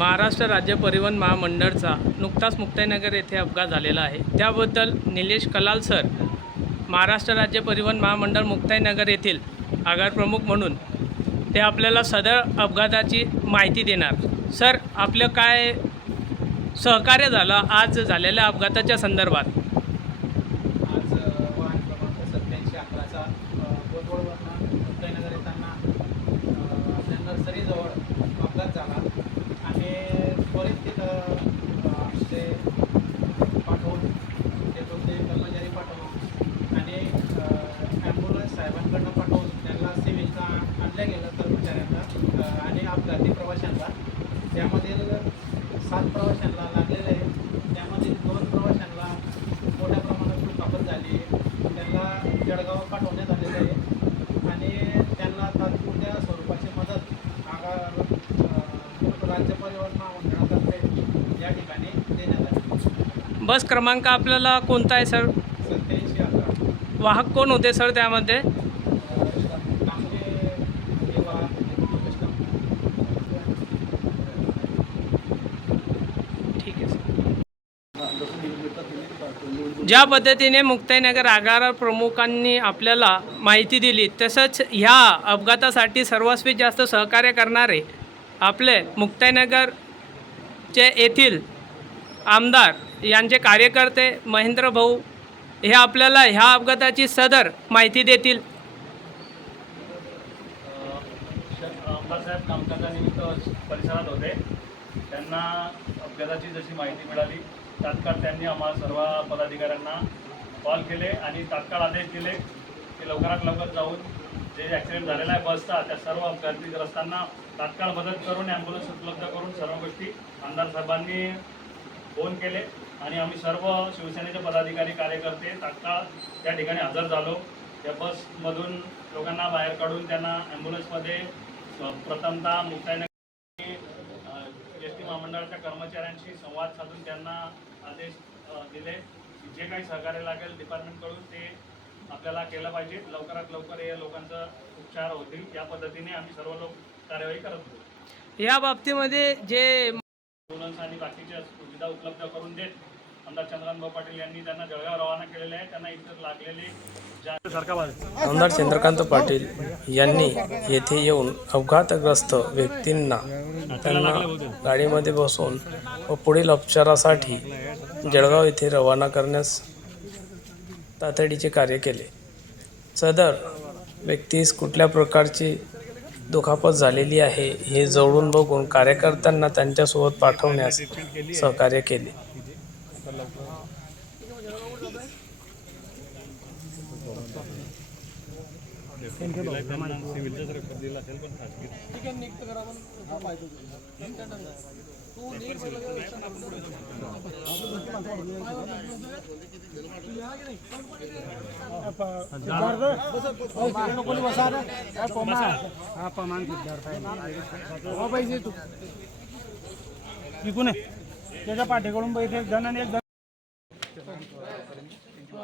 महाराष्ट्र राज्य परिवहन महामंडळचा नुकताच मुक्ताईनगर येथे अपघात झालेला आहे. त्याबद्दल निलेश कलाल सर महाराष्ट्र राज्य परिवहन महामंडळ मुक्ताईनगर येथील आगार प्रमुख म्हणून ते आपल्याला सदर अपघाताची माहिती देणार. सर आपलं काय सहकार्य झालं आज झालेल्या अपघाताच्या संदर्भात आज अ, वाहन क्रमांक सत्याऐंशी अकराचा बोटवडवरनं मुक्ताईनगर येताना अ, आपल्या नर्सरीजवळ अपघात झाला आणि त्वरित तिथं अ, आमचे पाठवून तिथून ते कर्मचारी पाठवून आणि ॲम्ब्युलन्स साहेबांकडनं पाठवून त्यांना सिव्हिलचा आणल्या गेलं कर्मचाऱ्यांना आणि अपघाती प्रवाशांना त्यामधील सात प्रवाशांना लागलेले आहे त्यामधील दोन प्रवाशांना मोठ्या प्रमाणात दुखापत झाली त्यांना जळगाव पाठवण्यात आलेलं आहे. आणि त्यांना तात्पुरत्या स्वरूपाची मदत आगा राज्य परिवहन महामंडळातर्फे या ठिकाणी देण्यात आली. बस क्रमांक आपल्याला कोणता आहे सर? सत्याऐंशी वाहक कोण होते सर त्यामध्ये अ, कांबळे हे वाहन योगेश कांबळे. ठीक आहे सर ज्या पद्धतीने मुक्ताईनगर आगार प्रमुखांनी आपल्याला माहिती दिली तसंच ह्या अपघातासाठी सर्वस्वी जास्त सहकार्य करणारे आपले मुक्ताईनगरचे येथील आमदार यांचे कार्यकर्ते महेंद्र भाऊ हे आपल्याला ह्या अपघाताची सदर माहिती देतील. कामकाजानिमित्त परिसरात होते. त्यांना अपघाताची जशी माहिती मिळाली तात्काळ त्यांनी आम्हाला सर्व पदाधिकाऱ्यांना कॉल केले आणि तात्काळ आदेश दिले की लवकरात लवकर जाऊन जे ॲक्सिडेंट झालेला आहे बसचा त्या सर्व गर्दीग्रस्तांना तात्काळ मदत करून ॲम्ब्युलन्स उपलब्ध करून सर्व गोष्टी आमदार साहेबांनी फोन केले आणि आम्ही सर्व शिवसेनेचे पदाधिकारी कार्यकर्ते तात्काळ त्या ठिकाणी हजर झालो. त्या बसमधून लोकांना बाहेर काढून त्यांना ॲम्ब्युलन्समध्ये अ, प्रथमतः मुक्ताईनगर महामंडळाच्या कर्मचाऱ्यांशी संवाद साधून त्यांना आदेश दिले. जे काही सहकार्य लागेल डिपार्टमेंटकडून ते आपल्याला केलं पाहिजे. लवकरात लवकर हे लोकांचं उपचार होतील. या पद्धतीने आम्ही सर्व लोक कार्यवाही करत होतो. या बाबतीमध्ये जे आणि बाकीच्या सुविधा उपलब्ध करून देत आमदार चंद्रकांत पाटील यांनी त्यांना जळगाव रवाना केलेले आहे. त्यांना इतर लागलेले आमदार चंद्रकांत पाटील यांनी येथे येऊन अपघातग्रस्त व्यक्तींना त्यांना गाडीमध्ये बसून व पुढील उपचारासाठी जळगाव येथे रवाना करण्यास तातडीचे कार्य केले. सदर व्यक्तीस कुठल्या प्रकारची दुखापत झालेली आहे हे जवळून बघून कार्यकर्त्यांना त्यांच्यासोबत पाठवण्यास सहकार्य केले. इकून आहे त्याच्या पाठीकडून बैठ एक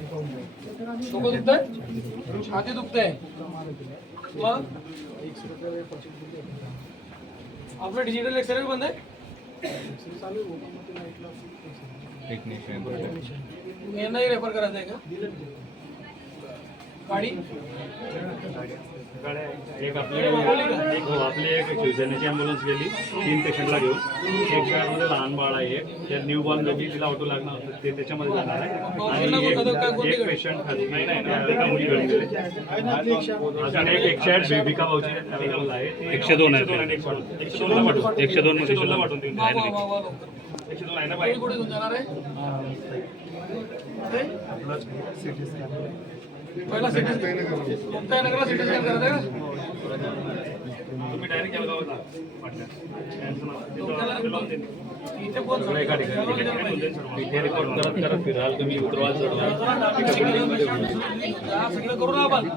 डोकं दुखतंय छाती दुखतंय मग आपलं डिजिटल एक्सरे बंद आहे? यांनाही रेफर करायचं आहे का? गाडी? एक आपले एक हो आपली एक शिवसेनेची ॲम्ब्युलन्स गेली. तीन पेशंटला घेऊन. एक मध्ये लहान बाळ आहे एक. त्या न्यू बॉर्न बेबी तिला ऑटो लागणार होतं. ते त्याच्यामध्ये जाणार आहे. आणि एक एक पेशंट खाली नाही नाही मुली घेऊन गेले अजून एक एकशे आठ बेबिका भाऊची आहे. एकशे दोन आहे एकशे दोनला पाठवून. एकशे दोन मध्ये दोनला पाठवून देऊन. एकशे दोन आहे ना बाई? कुठे घेऊन जाणार आहे? पहिला सिटी स्कॅन करायचं तुम्ही डायरेक्ट जळगावला इथे कोण इथे रिपोर्ट करत करत फिराल तुम्ही उतरवाल हा, सगळं करू ना आपण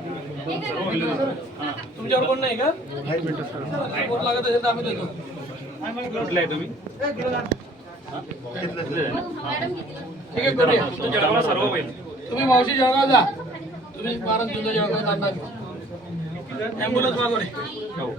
तुमच्यावर कोण नाही का कोण लागत असेल तर आम्ही देतो कुठले आहे तुम्ही ठीक आहे करूया सर्व होईल तुम्ही मावशी जळगाव जा तुम्ही जाणार ॲम्ब्युलन्स मागवणे. हो.